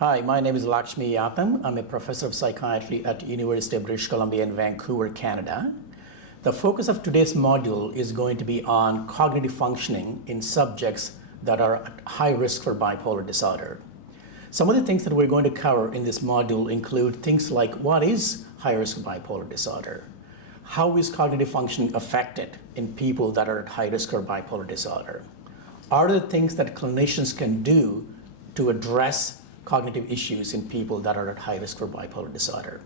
Hi, my name is Lakshmi Yatham. I'm a professor of psychiatry at University of British Columbia in Vancouver, Canada. The focus of today's module is going to be on cognitive functioning in subjects that are at high risk for bipolar disorder. Some of the things that we're going to cover in this module include things like what is high risk bipolar disorder? How is cognitive functioning affected in people that are at high risk for bipolar disorder? Are there things that clinicians can do to address cognitive issues in people that are at high risk for bipolar disorder?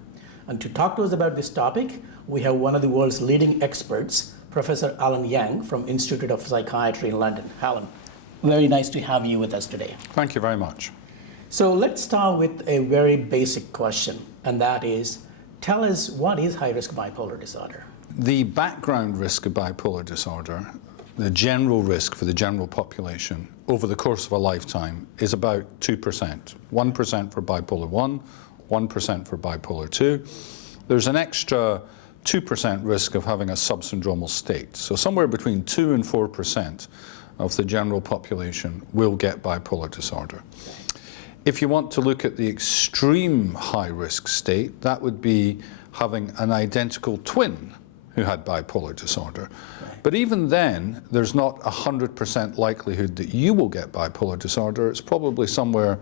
And to talk to us about this topic, we have one of the world's leading experts, Professor Alan Yang from Institute of Psychiatry in London. Alan, very nice to have you with us today. Thank you very much. So let's start with a very basic question, and that is, tell us what is high risk bipolar disorder? The background risk of bipolar disorder, the general risk for the general population over the course of a lifetime is about 2%. 1% for bipolar 1, 1% for bipolar 2. There's an extra 2% risk of having a subsyndromal state. So somewhere between 2 and 4% of the general population will get bipolar disorder. If you want to look at the extreme high risk state, that would be having an identical twin who had bipolar disorder. But even then, there's not 100% likelihood that you will get bipolar disorder. It's probably somewhere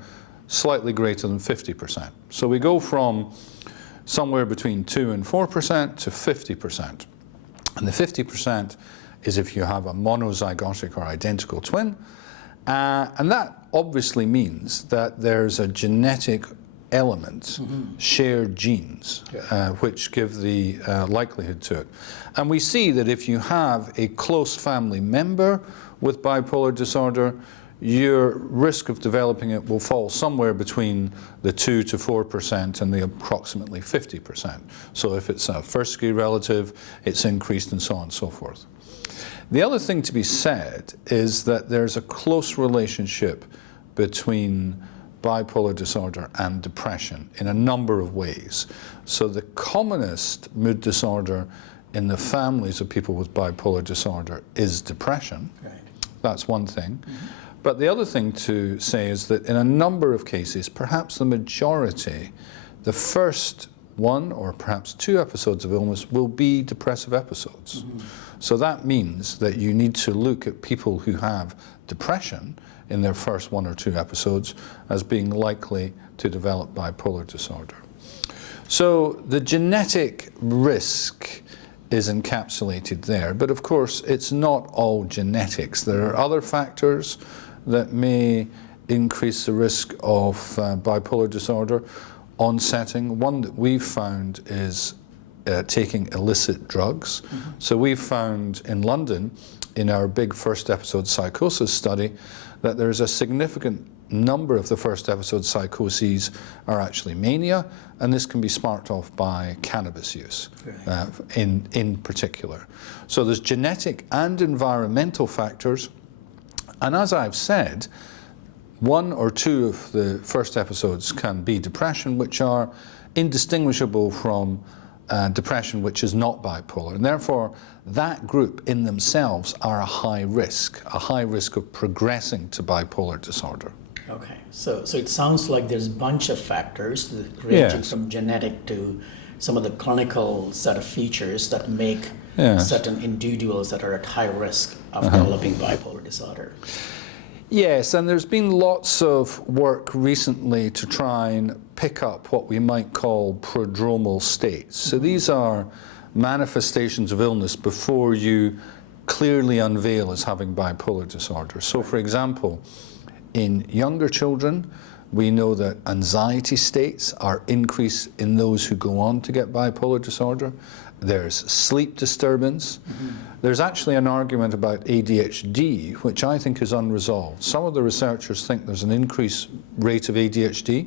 slightly greater than 50%. So we go from somewhere between 2 and 4% to 50%. And the 50% is if you have a monozygotic or identical twin. And that obviously means that there's a genetic element, shared genes, which give the likelihood to it. And we see that if you have a close family member with bipolar disorder, your risk of developing it will fall somewhere between the 2 to 4% and the approximately 50%. So if it's a first-degree relative, it's increased and so on and so forth. The other thing to be said is that there's a close relationship between bipolar disorder and depression in a number of ways. So the commonest mood disorder in the families of people with bipolar disorder is depression. Right. That's one thing. But the other thing to say is that in a number of cases, perhaps the majority, the first 1 or perhaps 2 episodes of illness will be depressive episodes. So that means that you need to look at people who have depression in their first 1 or 2 episodes as being likely to develop bipolar disorder. So the genetic risk is encapsulated there, but of course it's not all genetics. There are other factors that may increase the risk of bipolar disorder onsetting. One that we've found is taking illicit drugs. So we've found in London, in our big first episode psychosis study, that there's a significant number of the first episode psychoses are actually mania, and this can be sparked off by cannabis use in particular. So there's genetic and environmental factors, and as I've said, 1 or 2 of the first episodes can be depression, which are indistinguishable from depression which is not bipolar, and therefore that group in themselves are a high risk of progressing to bipolar disorder. Okay, so it sounds like there's a bunch of factors ranging from genetic to some of the clinical set of features that make certain individuals that are at high risk of developing bipolar disorder. Yes, and there's been lots of work recently to try and pick up what we might call prodromal states. So these are manifestations of illness before you clearly unveil as having bipolar disorder. So for example, in younger children, we know that anxiety states are increased in those who go on to get bipolar disorder. There's sleep disturbance. There's actually an argument about ADHD, which I think is unresolved. Some of the researchers think there's an increased rate of ADHD,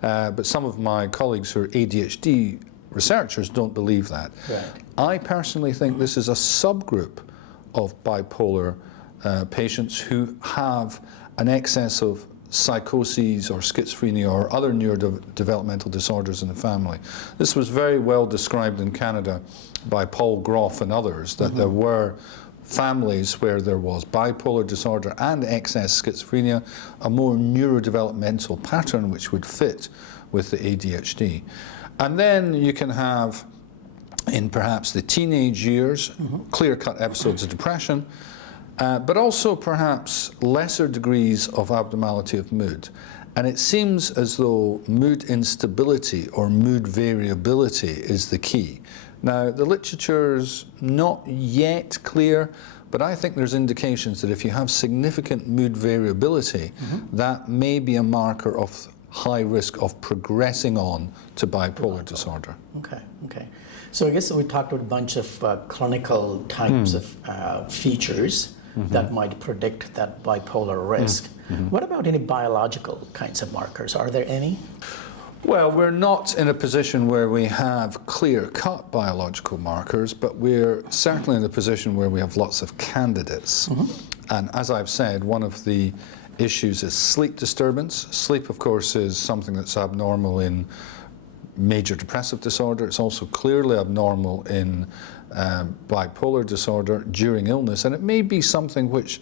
but some of my colleagues who are ADHD researchers don't believe that. Right. I personally think this is a subgroup of bipolar patients who have an excess of psychoses or schizophrenia or other neurodevelopmental disorders in the family. This was very well described in Canada by Paul Groff and others, that there were families where there was bipolar disorder and excess schizophrenia, a more neurodevelopmental pattern which would fit with the ADHD. And then you can have, in perhaps the teenage years, clear-cut episodes of depression, but also perhaps lesser degrees of abnormality of mood. And it seems as though mood instability or mood variability is the key. Now, the literature's not yet clear, but I think there's indications that if you have significant mood variability, that may be a marker of high risk of progressing on to bipolar disorder. Okay, okay. So I guess we talked about a bunch of clinical types of features that might predict that bipolar risk. What about any biological kinds of markers? Are there any? Well, we're not in a position where we have clear-cut biological markers, but we're certainly in a position where we have lots of candidates. And as I've said, one of the issues is sleep disturbance. Sleep, of course, is something that's abnormal in major depressive disorder. It's also clearly abnormal in bipolar disorder during illness, and it may be something which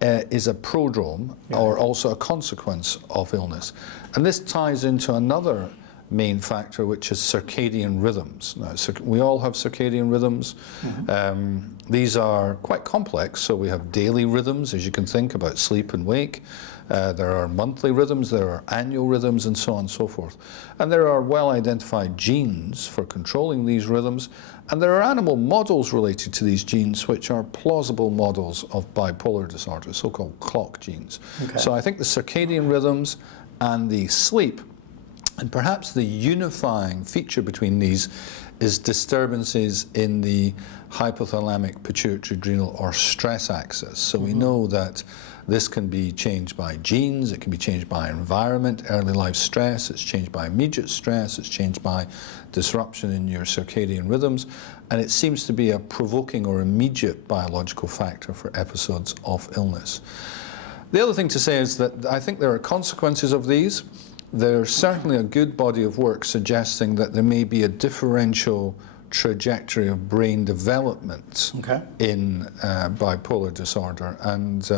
is a prodrome or also a consequence of illness. And this ties into another main factor, which is circadian rhythms. Now, we all have circadian rhythms. These are quite complex, so we have daily rhythms, as you can think about sleep and wake. There are monthly rhythms, there are annual rhythms, and so on and so forth. And there are well-identified genes for controlling these rhythms, and there are animal models related to these genes which are plausible models of bipolar disorder, so-called clock genes. So I think the circadian rhythms and the sleep, and perhaps the unifying feature between these is disturbances in the hypothalamic pituitary adrenal or stress axis. So we know that this can be changed by genes, it can be changed by environment, early life stress, it's changed by immediate stress, it's changed by disruption in your circadian rhythms, and it seems to be a provoking or immediate biological factor for episodes of illness. The other thing to say is that I think there are consequences of these. There's certainly a good body of work suggesting that there may be a differential trajectory of brain development in bipolar disorder. And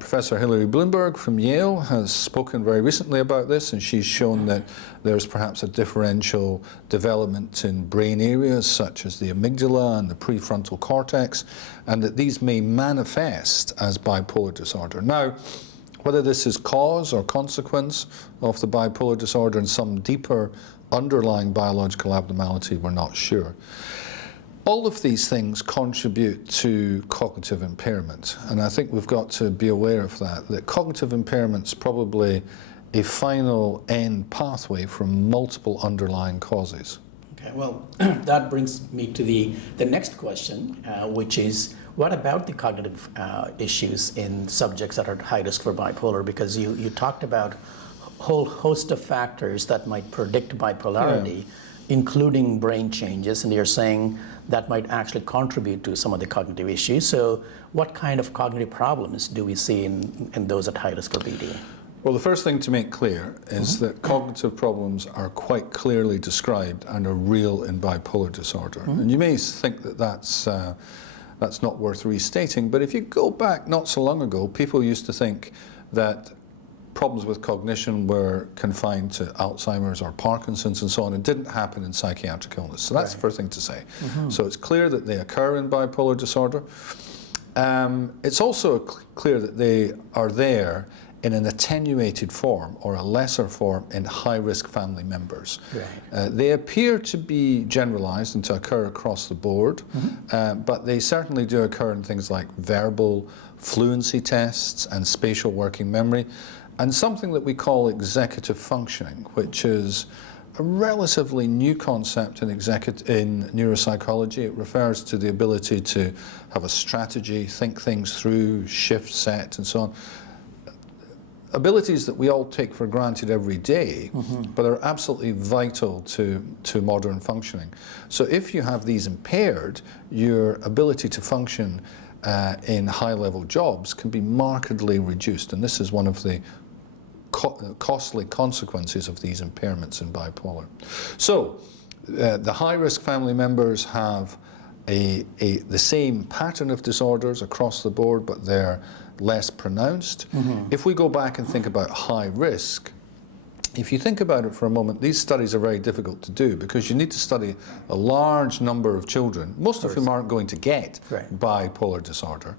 Professor Hilary Bloomberg from Yale has spoken very recently about this, and she's shown that there's perhaps a differential development in brain areas such as the amygdala and the prefrontal cortex, and that these may manifest as bipolar disorder. Now, whether this is cause or consequence of the bipolar disorder and some deeper underlying biological abnormality, we're not sure. All of these things contribute to cognitive impairment, and I think we've got to be aware of that cognitive impairment's probably a final end pathway from multiple underlying causes. Okay, well, that brings me to the next question, which is, what about the cognitive issues in subjects that are at high risk for bipolar? Because you talked about a whole host of factors that might predict bipolarity, including brain changes, and you're saying that might actually contribute to some of the cognitive issues. So what kind of cognitive problems do we see in those at high risk for BD? Well, the first thing to make clear is that cognitive problems are quite clearly described and are real in bipolar disorder. And you may think that that's not worth restating, but if you go back not so long ago, people used to think that problems with cognition were confined to Alzheimer's or Parkinson's and so on. It didn't happen in psychiatric illness. So that's the first thing to say. So it's clear that they occur in bipolar disorder. It's also clear that they are there in an attenuated form or a lesser form in high-risk family members. They appear to be generalized and to occur across the board, but they certainly do occur in things like verbal fluency tests and spatial working memory, and something that we call executive functioning, which is a relatively new concept in neuropsychology. It refers to the ability to have a strategy, think things through, shift set, and so on. Abilities that we all take for granted every day, but are absolutely vital to modern functioning. So if you have these impaired, your ability to function in high-level jobs can be markedly reduced, and this is one of the costly consequences of these impairments in bipolar. So the high-risk family members have the same pattern of disorders across the board, but they're less pronounced. If we go back and think about high risk, if you think about it for a moment, these studies are very difficult to do because you need to study a large number of children, most of whom aren't going to get bipolar disorder.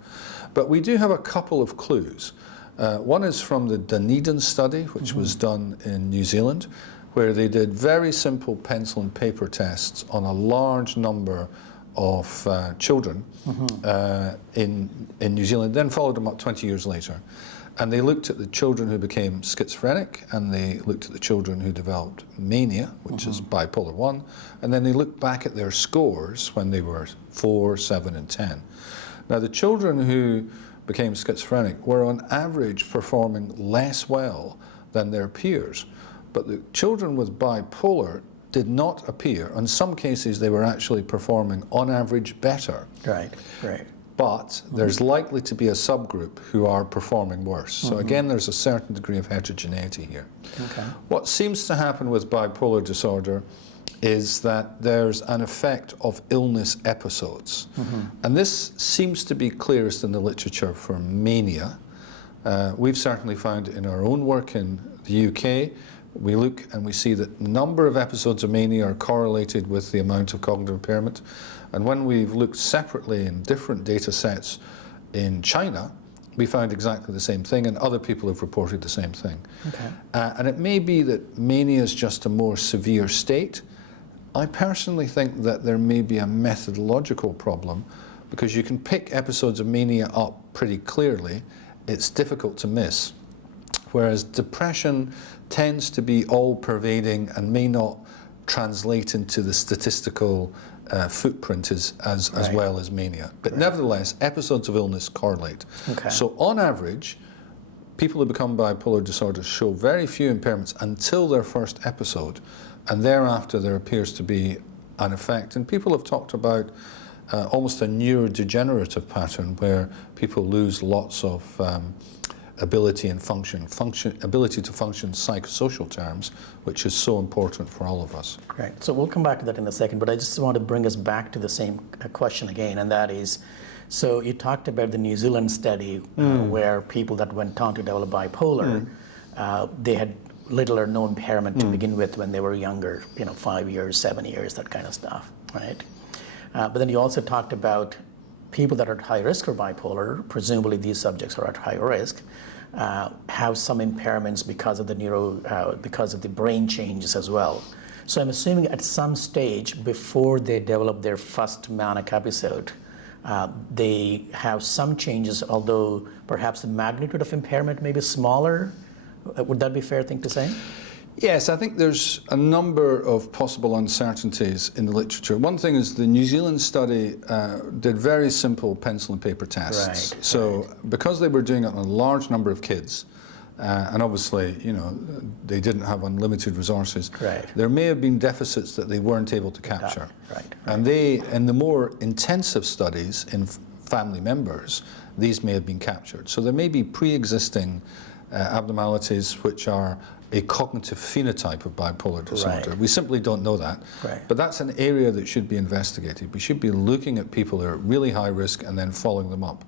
But we do have a couple of clues. One is from the Dunedin study, which was done in New Zealand, where they did very simple pencil and paper tests on a large number of children in New Zealand, then followed them up 20 years later. And they looked at the children who became schizophrenic, and they looked at the children who developed mania, which is bipolar 1, and then they looked back at their scores when they were 4, 7, and 10. Now, the children who became schizophrenic were on average performing less well than their peers, but the children with bipolar did not appear. In some cases, they were actually performing on average better. Right, right. But there's likely to be a subgroup who are performing worse. So again, there's a certain degree of heterogeneity here. Okay. What seems to happen with bipolar disorder is that there's an effect of illness episodes. And this seems to be clearest in the literature for mania. We've certainly found it in our own work in the UK. We look and we see that the number of episodes of mania are correlated with the amount of cognitive impairment. And when we've looked separately in different data sets in China, we found exactly the same thing, and other people have reported the same thing. Okay. And it may be that mania is just a more severe state. I personally think that there may be a methodological problem, because you can pick episodes of mania up pretty clearly. It's difficult to miss. Whereas depression tends to be all-pervading and may not translate into the statistical footprint as well as mania. But nevertheless, episodes of illness correlate. Okay. So on average, people who become bipolar disorder show very few impairments until their first episode, and thereafter there appears to be an effect. And people have talked about almost a neurodegenerative pattern where people lose lots of ability and ability to function in psychosocial terms, which is so important for all of us. Right. So we'll come back to that in a second, but I just want to bring us back to the same question again, and that is, so you talked about the New Zealand study where people that went on to develop bipolar, they had little or no impairment to begin with when they were younger, 5 years, 7 years, that kind of stuff, right? But then you also talked about people that are at high risk for bipolar, presumably these subjects are at high risk, have some impairments because of the because of the brain changes as well. So I'm assuming at some stage before they develop their first manic episode, they have some changes, although perhaps the magnitude of impairment may be smaller. Would that be a fair thing to say? Yes, I think there's a number of possible uncertainties in the literature. One thing is the New Zealand study did very simple pencil and paper tests. So because they were doing it on a large number of kids, and obviously, they didn't have unlimited resources, there may have been deficits that they weren't able to capture. And in the more intensive studies in family members, these may have been captured. So there may be pre-existing abnormalities which are a cognitive phenotype of bipolar disorder. We simply don't know that. But that's an area that should be investigated. We should be looking at people who are at really high risk and then following them up.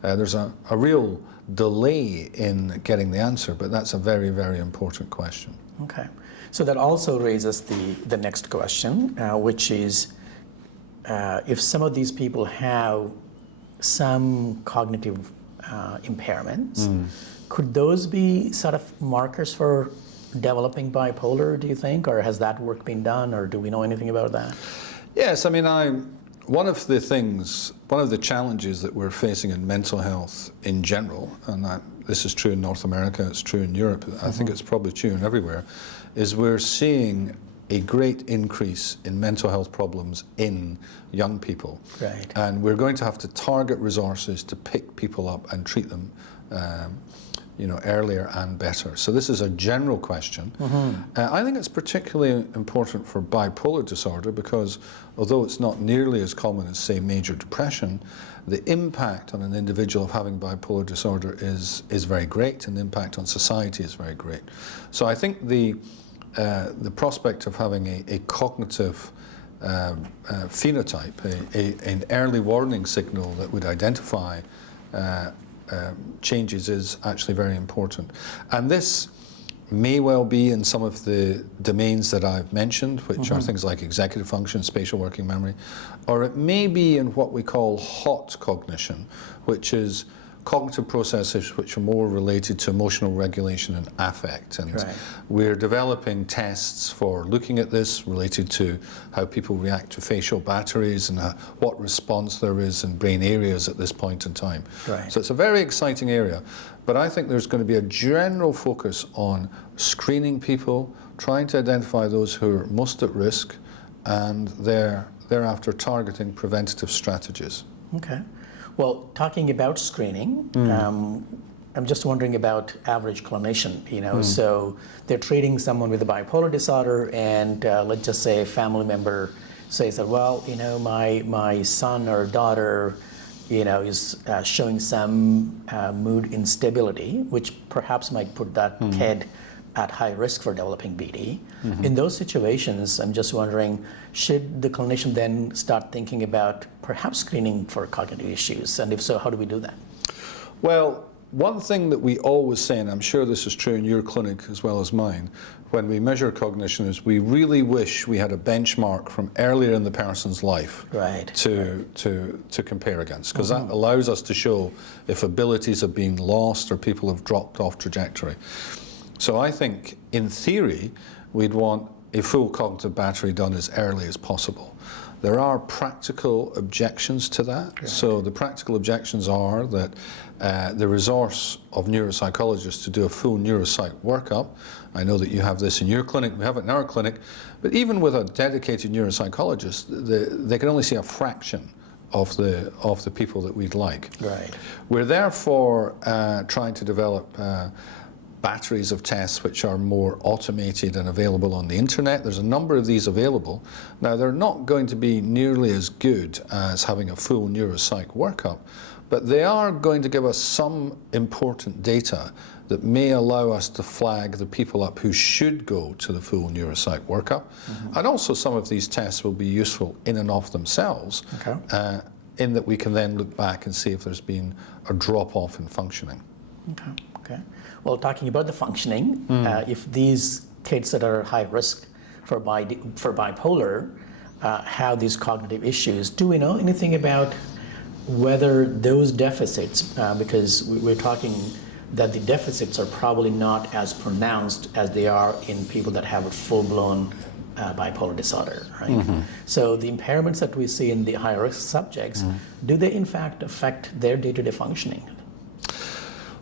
There's a real delay in getting the answer, but that's a very, very important question. Okay. So that also raises the next question, which is if some of these people have some cognitive impairments, could those be sort of markers for developing bipolar, do you think? Or has that work been done, or do we know anything about that? Yes, I mean, one of the challenges that we're facing in mental health in general, and this is true in North America, it's true in Europe, I think it's probably true in everywhere, is we're seeing a great increase in mental health problems in young people. And we're going to have to target resources to pick people up and treat them earlier and better. So this is a general question. I think it's particularly important for bipolar disorder because although it's not nearly as common as, say, major depression, the impact on an individual of having bipolar disorder is very great, and the impact on society is very great. So I think the prospect of having a cognitive phenotype, an early warning signal that would identify changes is actually very important. And this may well be in some of the domains that I've mentioned, which are things like executive function, spatial working memory, or it may be in what we call hot cognition, which is cognitive processes which are more related to emotional regulation and affect. And we're developing tests for looking at this related to how people react to facial batteries and what response there is in brain areas at this point in time. So it's a very exciting area, but I think there's going to be a general focus on screening people, trying to identify those who are most at risk, and thereafter targeting preventative strategies. Okay. Well, talking about screening, I'm just wondering about average clinician, so they're treating someone with a bipolar disorder, and let's just say a family member says that, well, my son or daughter, is showing some mood instability, which perhaps might put that kid at high risk for developing BD. In those situations, I'm just wondering, should the clinician then start thinking about perhaps screening for cognitive issues? And if so, how do we do that? Well, one thing that we always say, and I'm sure this is true in your clinic as well as mine, when we measure cognition, is we really wish we had a benchmark from earlier in the person's life to compare against, because that allows us to show if abilities have been lost or people have dropped off trajectory. So I think, in theory, we'd want a full cognitive battery done as early as possible. There are practical objections to that. So the practical objections are that the resource of neuropsychologists to do a full neuropsych workup, I know that you have this in your clinic, we have it in our clinic, but even with a dedicated neuropsychologist, they can only see a fraction of the people that we'd like. We're therefore trying to develop batteries of tests which are more automated and available on the internet. There's a number of these available. Now, they're not going to be nearly as good as having a full neuropsych workup, but they are going to give us some important data that may allow us to flag the people up who should go to the full neuropsych workup. And also some of these tests will be useful in and of themselves, in that we can then look back and see if there's been a drop-off in functioning. Okay. Well, talking about the functioning, if these kids that are high risk for bipolar have these cognitive issues, do we know anything about whether those deficits, because we're talking that the deficits are probably not as pronounced as they are in people that have a full-blown bipolar disorder, right? So the impairments that we see in the high-risk subjects, do they in fact affect their day-to-day functioning?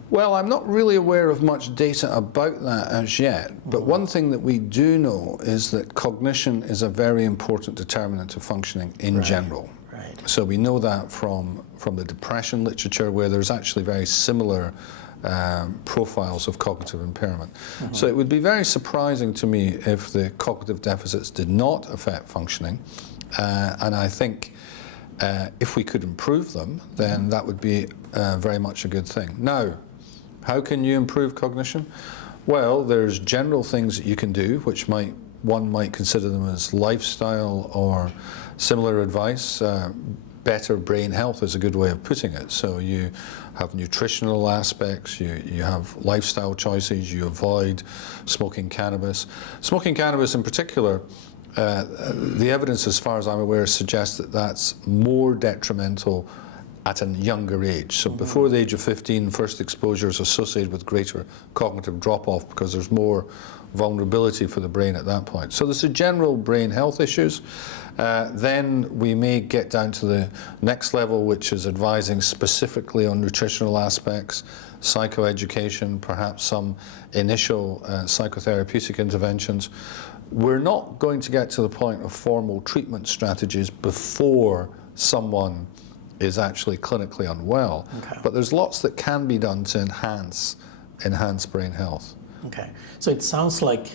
Well, I'm not really aware of much data about that as yet, but one thing that we do know is that cognition is a very important determinant of functioning in general. So we know that from the depression literature, where there's actually very similar profiles of cognitive impairment. So it would be very surprising to me if the cognitive deficits did not affect functioning, and I think if we could improve them, then that would be very much a good thing. Now, how can you improve cognition? Well, there's general things that you can do, which one might consider them as lifestyle or similar advice. Better brain health is a good way of putting it. So you have nutritional aspects, you have lifestyle choices, you avoid smoking cannabis. Smoking cannabis in particular, the evidence as far as I'm aware suggests that that's more detrimental at a younger age. So before the age of 15, first exposure is associated with greater cognitive drop-off because there's more vulnerability for the brain at that point. So there's a general brain health issues. Then we may get down to the next level, which is advising specifically on nutritional aspects, psychoeducation, perhaps some initial psychotherapeutic interventions. We're not going to get to the point of formal treatment strategies before someone is actually clinically unwell, but there's lots that can be done to enhance brain health. Okay, so it sounds like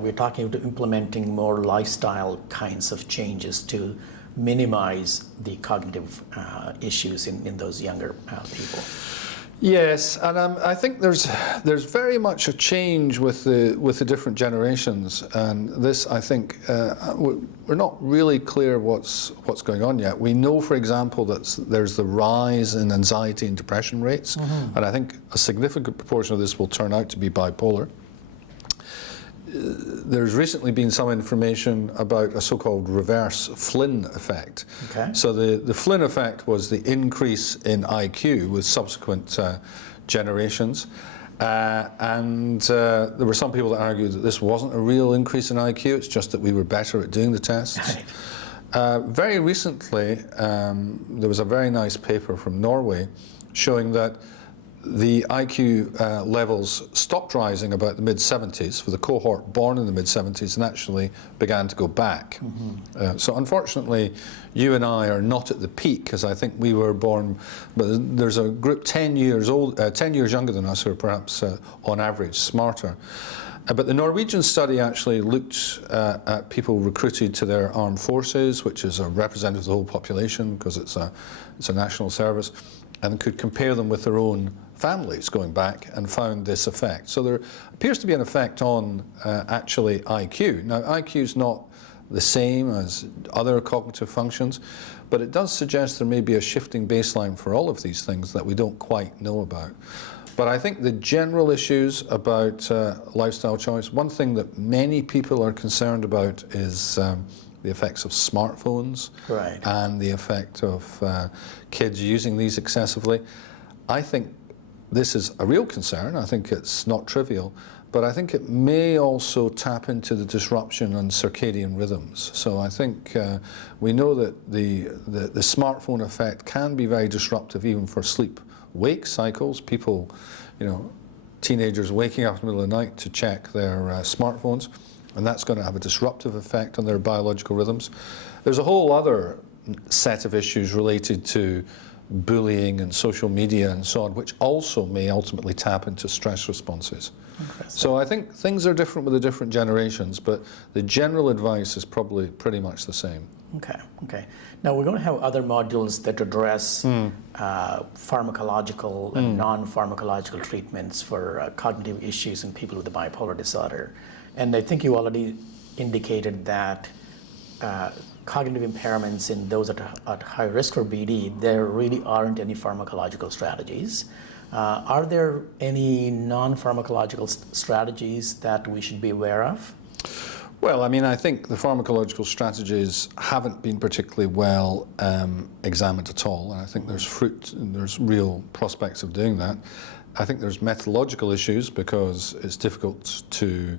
we're talking about implementing more lifestyle kinds of changes to minimize the cognitive issues in those younger people. Yes, and I think there's very much a change with the different generations, and this I think we're not really clear what's going on yet. We know, for example, that there's the rise in anxiety and depression rates, and I think a significant proportion of this will turn out to be bipolar. There's recently been some information about a so-called reverse Flynn effect. Okay. So the Flynn effect was the increase in IQ with subsequent generations. And there were some people that argued that this wasn't a real increase in IQ, it's just that we were better at doing the tests. Right. Very recently, there was a very nice paper from Norway showing that the IQ levels stopped rising about the mid-70s for the cohort born in the mid-70s and actually began to go back. So unfortunately, you and I are not at the peak, because I think we were born, but there's a group 10 years younger than us who are perhaps on average smarter. But the Norwegian study actually looked at people recruited to their armed forces, which is a representative of the whole population because it's a national service, and could compare them with their own families going back, and found this effect. So there appears to be an effect on actually IQ. Now, IQ is not the same as other cognitive functions, but it does suggest there may be a shifting baseline for all of these things that we don't quite know about. But I think the general issues about lifestyle choice, one thing that many people are concerned about is the effects of smartphones, Right. and the effect of kids using these excessively. I think this is a real concern. I think it's not trivial, but I think it may also tap into the disruption on circadian rhythms. So I think we know that the smartphone effect can be very disruptive even for sleep-wake cycles. People, teenagers waking up in the middle of the night to check their smartphones, and that's going to have a disruptive effect on their biological rhythms. There's a whole other set of issues related to bullying and social media and so on, which also may ultimately tap into stress responses. So I think things are different with the different generations, but the general advice is probably pretty much the same. Okay. Now we're going to have other modules that address pharmacological and non-pharmacological treatments for cognitive issues in people with a bipolar disorder. And I think you already indicated that cognitive impairments in those at high risk for BD, there really aren't any pharmacological strategies. Are there any non-pharmacological strategies that we should be aware of? Well, I mean, I think the pharmacological strategies haven't been particularly well examined at all, and I think there's real prospects of doing that. I think there's methodological issues because it's difficult to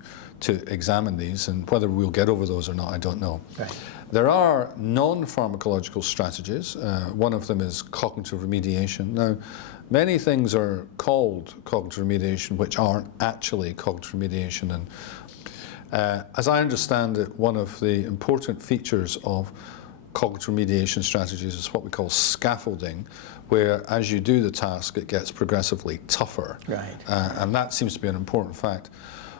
examine these, and whether we'll get over those or not, I don't know. Right. There are non-pharmacological strategies. One of them is cognitive remediation. Now, many things are called cognitive remediation which aren't actually cognitive remediation. And as I understand it, one of the important features of cognitive remediation strategies is what we call scaffolding, where as you do the task, it gets progressively tougher. Right. And that seems to be an important fact.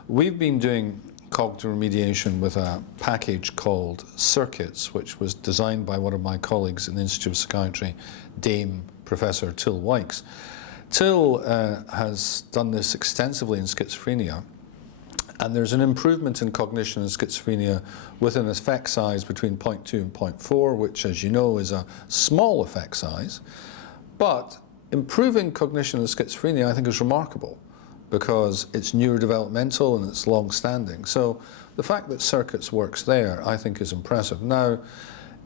We've been doing cognitive remediation with a package called Circuits, which was designed by one of my colleagues in the Institute of Psychiatry, Dame Professor Till Wykes. Till has done this extensively in schizophrenia, and there's an improvement in cognition in schizophrenia with an effect size between 0.2 and 0.4, which, as you know, is a small effect size. But improving cognition in schizophrenia, I think, is remarkable, because it's neurodevelopmental and it's long-standing. So the fact that Circuits works there, I think, is impressive. Now,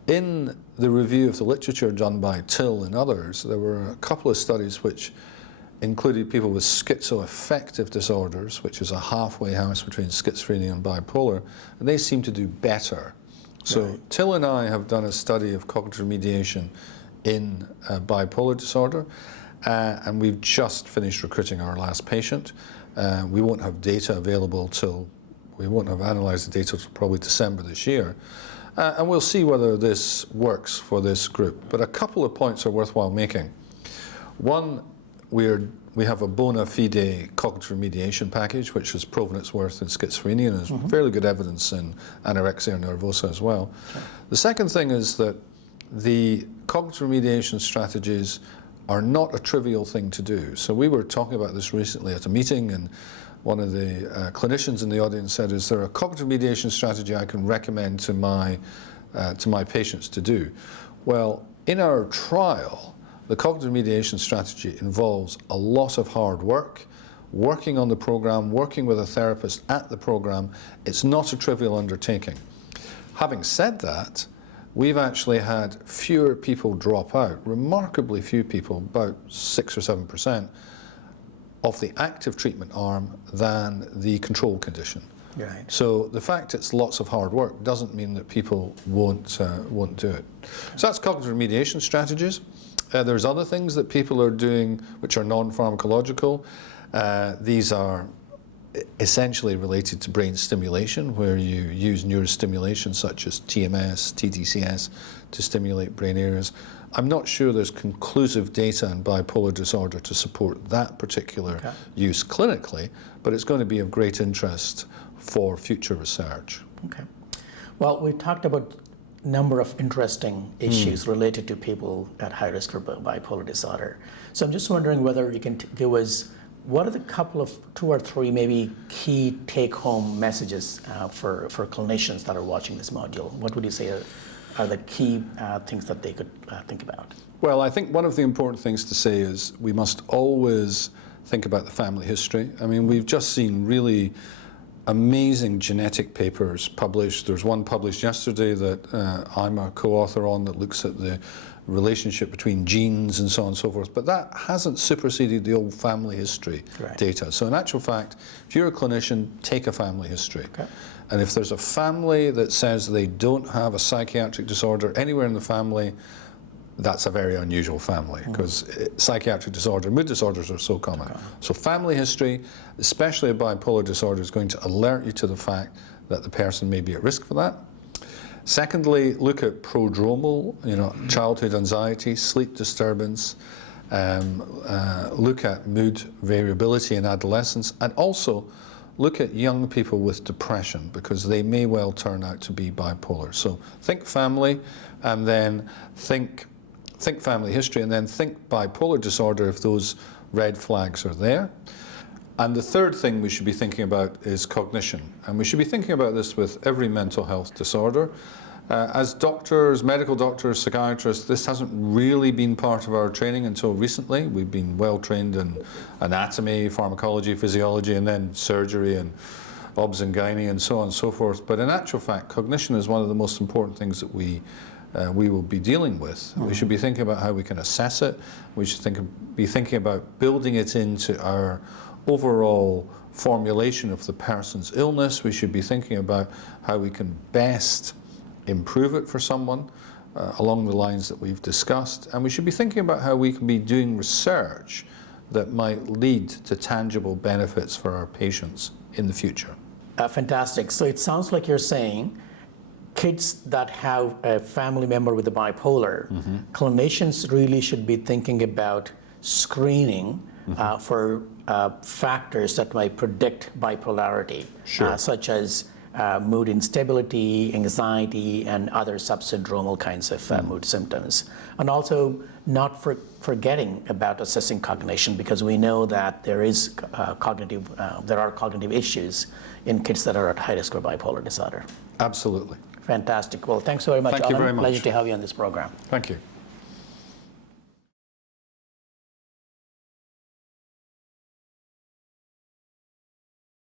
in the review of the literature done by Till and others, there were a couple of studies which included people with schizoaffective disorders, which is a halfway house between schizophrenia and bipolar, and they seem to do better. So Right. Till and I have done a study of cognitive remediation in bipolar disorder, and we've just finished recruiting our last patient. We won't have data available we won't have analysed the data till probably December this year. And we'll see whether this works for this group. But a couple of points are worthwhile making. One, we have a bona fide cognitive remediation package, which has proven its worth in schizophrenia, and has fairly good evidence in anorexia nervosa as well. Okay. The second thing is that the cognitive remediation strategies are not a trivial thing to do. So we were talking about this recently at a meeting, and one of the clinicians in the audience said, is there a cognitive mediation strategy I can recommend to my patients to do? Well, in our trial, the cognitive mediation strategy involves a lot of hard work, working on the program, working with a therapist at the program. It's not a trivial undertaking. Having said that, we've actually had fewer people drop out, remarkably few people, about 6 or 7%, of the active treatment arm than the control condition. Right. So the fact it's lots of hard work doesn't mean that people won't do it. So that's cognitive remediation strategies. There's other things that people are doing which are non-pharmacological. These are essentially related to brain stimulation, where you use neurostimulation such as TMS, TDCS to stimulate brain areas. I'm not sure there's conclusive data in bipolar disorder to support that particular use clinically, but it's going to be of great interest for future research. Okay. Well, we talked about a number of interesting issues related to people at high risk for bipolar disorder. So I'm just wondering whether you can give us, what are the couple of 2 or 3 maybe key take-home messages for clinicians that are watching this module? What would you say are the key things that they could think about? Well, I think one of the important things to say is we must always think about the family history. I mean, we've just seen really amazing genetic papers published. There's one published yesterday that I'm a co-author on that looks at the relationship between genes and so on and so forth, but that hasn't superseded the old family history data. So in actual fact, if you're a clinician, take a family history. And if there's a family that says they don't have a psychiatric disorder anywhere in the family, that's a very unusual family, because psychiatric disorder, mood disorders are so common. So family history, especially a bipolar disorder, is going to alert you to the fact that the person may be at risk for that. Secondly, look at prodromal, childhood anxiety, sleep disturbance, look at mood variability in adolescence, and also look at young people with depression, because they may well turn out to be bipolar. So think family, and then think family history, and then think bipolar disorder if those red flags are there. And the third thing we should be thinking about is cognition. And we should be thinking about this with every mental health disorder. As doctors, medical doctors, psychiatrists, this hasn't really been part of our training until recently. We've been well trained in anatomy, pharmacology, physiology, and then surgery and obs and gynae and so on and so forth. But in actual fact, cognition is one of the most important things that we will be dealing with. We should be thinking about how we can assess it. We should be thinking about building it into our overall formulation of the person's illness. We should be thinking about how we can best improve it for someone along the lines that we've discussed. And we should be thinking about how we can be doing research that might lead to tangible benefits for our patients in the future. Fantastic. So it sounds like you're saying kids that have a family member with a bipolar, clinicians really should be thinking about screening for factors that might predict bipolarity, such as mood instability, anxiety, and other subsyndromal kinds of mood symptoms. And also not forgetting about assessing cognition, because we know that there are cognitive issues in kids that are at high risk for bipolar disorder. Absolutely. Fantastic. Well, thanks very much, Thank you Alan. very much. Pleasure to have you on this program. Thank you.